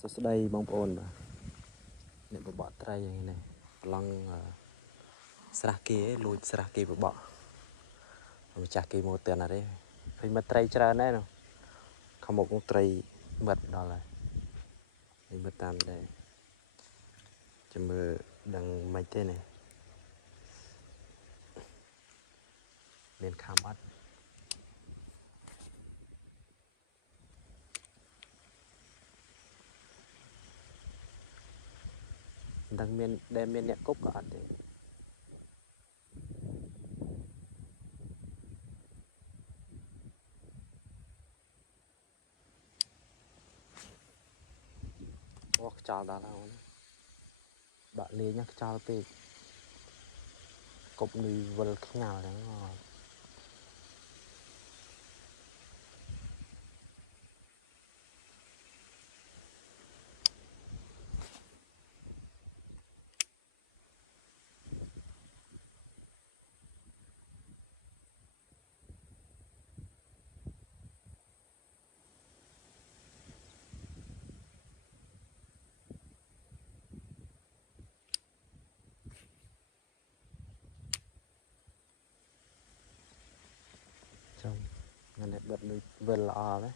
សួស្តីបងប្អូនបាទអ្នកបបកត្រីនេះប្រឡងស្រះគេលួចស្រះគេបបកម្ចាស់គេមកទៀតណាទេឃើញមកត្រីច្រើនដែរនោះខំមកត្រីមិត្តដល់ហើយមើលតាមដែរចាំមើលដឹងមិនទេនេះមានខំអត់ដឹងមានដែលមានអ្នកគប់ក៏អត់ទេអូខ្យល់ដល់ហើយបាក់លេងខ្យល់ពេកគប់នុយវិលខ្ងាល់ហ្នឹងចាំงั้นបិទនុយវិលល្អទេ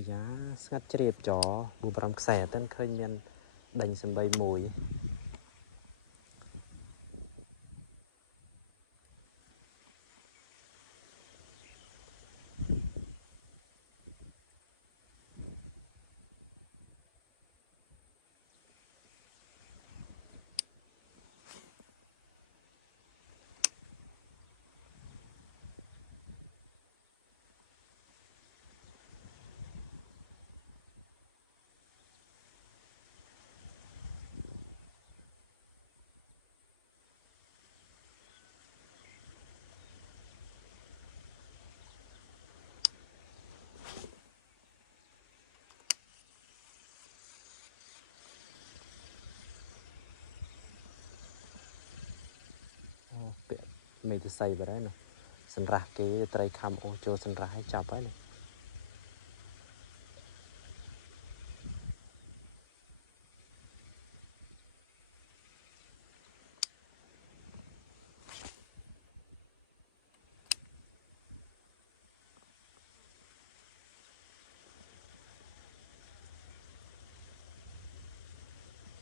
អាយ៉ាស្ងាត់ជ្រាបច4-5ខ្សែទៅឃើញមានដេញសំបីមួយពាក់មេទស័យបាត់ហើយនោះសម្រាប់គេត្រីខំអូចូលសម្រាប់ឲ្យចាប់ហើយណា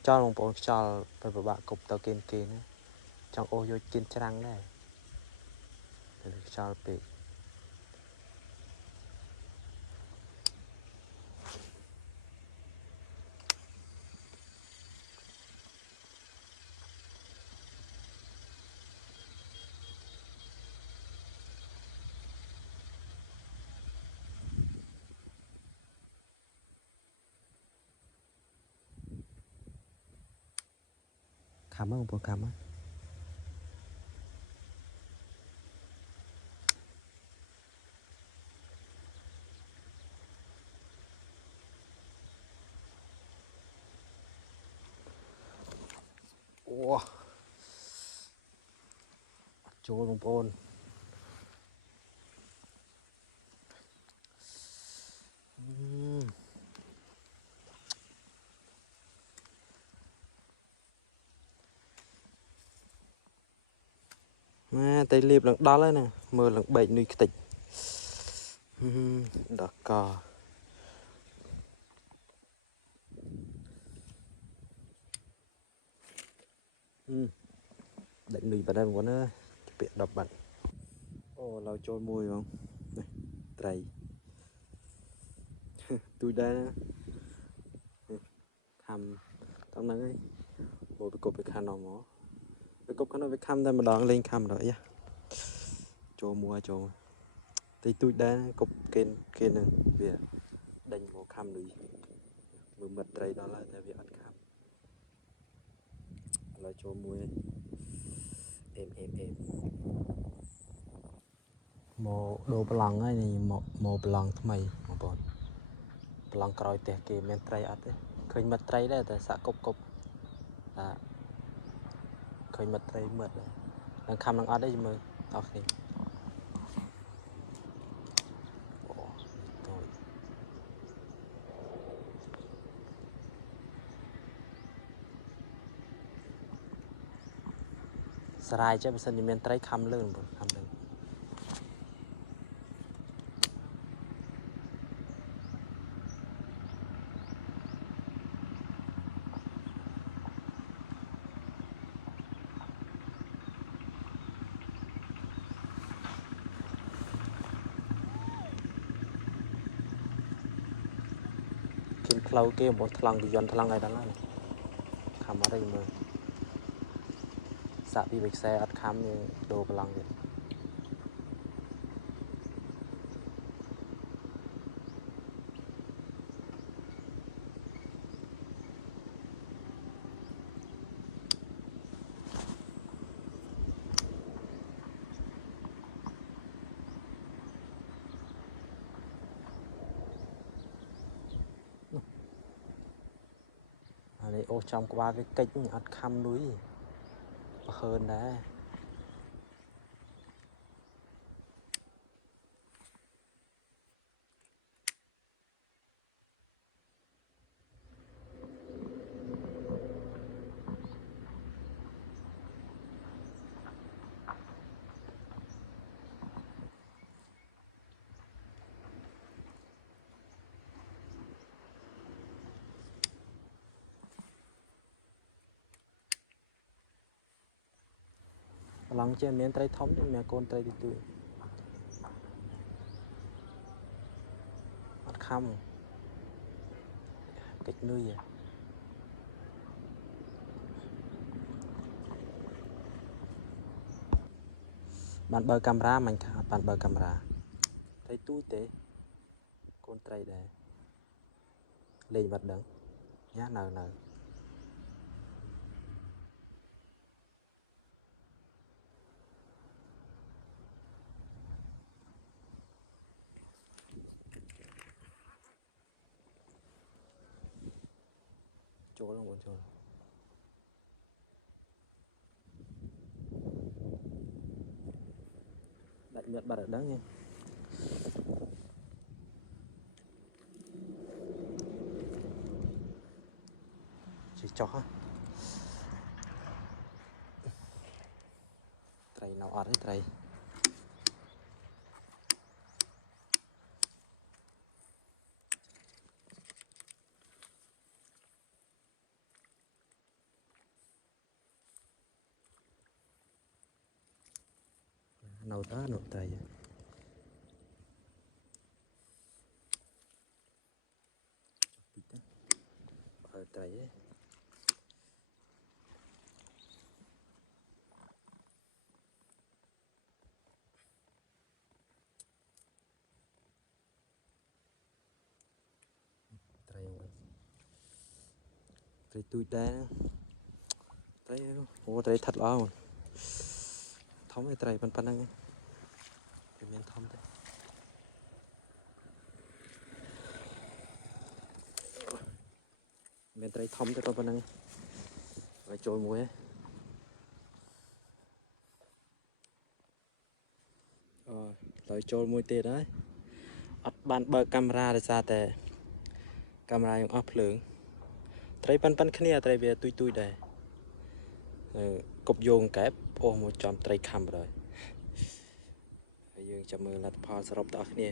ចោលបងប្អូនខ្យល់ទៅពិបាកគប់ទៅគេណាចង់អូយកគៀនច្រាំងដែរតែខ្យល់ពេកខំបងប្អូនខំអូចូលបងប្អូនម៉ែតែលៀបឡើងដល់ហើយណាមើលឡើងបែកនុយខ្ទេចដល់កដាច់នុយបាត់ហើយបងប្អូនអើយពាក់10បាត់អូឡើយចូលមួយបងនេះត្រីទូចដែរខំតាមហ្នឹងហើយមកទៅគប់ទៅខាងនោះមកទៅគប់ខាងនោះវាខំតែម្ដងលេងខំម្ដងយ៉ាចូលមួយចូលទីទូចដែរគប់គេនឹងវាដេញមកខំលុយមើលមិត្តត្រីដល់ហើយតែវាអត់ខំ ចូលមួយemមកដូរប្លង់ហើយនេះមកប្លង់ថ្មីបងប្អូនប្លង់ក្រោយផ្ទះគេមានត្រីអត់ទេឃើញមិត្តត្រីដែរតែសាក់គប់ថាឃើញមិត្តត្រីមើលនឹងខំនឹងអត់ទេមើលអូខេអូតូចស្រាយចេះបើសិនជាមានត្រីខំលើបងខំលើគិនផ្លូវគេបងថ្លង់ពីយន្តថ្លង់អីដល់ហើយខំអត់ទេមើលសាក់ពីវិខ្សែអត់ខំយើងដូរប្លង់ទៀតអានេះអូសចំក្បាលវាកិច្ចអត់ខំលុយបើហើនដែរប្លង់ចេះមានត្រីធំទេមានកូនត្រីទូអត់ខំកិច្ចនឿយបានបើកាមេរ៉ាមិនខាបានបើកាមេរ៉ាត្រីទូចទេកូនត្រីដែរលេងបាត់ដឹងញ៉ានៅចូលបងចូលដាច់មាត់បាត់ដឹងញ៉ាជិះចុះត្រីនៅអត់ទេត្រីនៅតើនៅត្រីពីតបើត្រីទេត្រីត្រីទូចដែរត្រីអូត្រីថិតល្អធំឯត្រីប៉ុណ្ណឹងវាមានធំទេមានត្រីធំទេប៉ុណ្ណឹងហើយចូលមួយហើយចូលមួយទៀតហើយអត់បានបើកកាមេរ៉ាដោយសារតែកាមេរ៉ាយើងអស់ភ្លើងត្រីប៉ុនគ្នាត្រីវាទុយដែរគប់យោងកែបអូសមកចំត្រីខំបណ្ដោយហើយយើងចាំមើលលទ្ធផលសរុបដល់គ្នា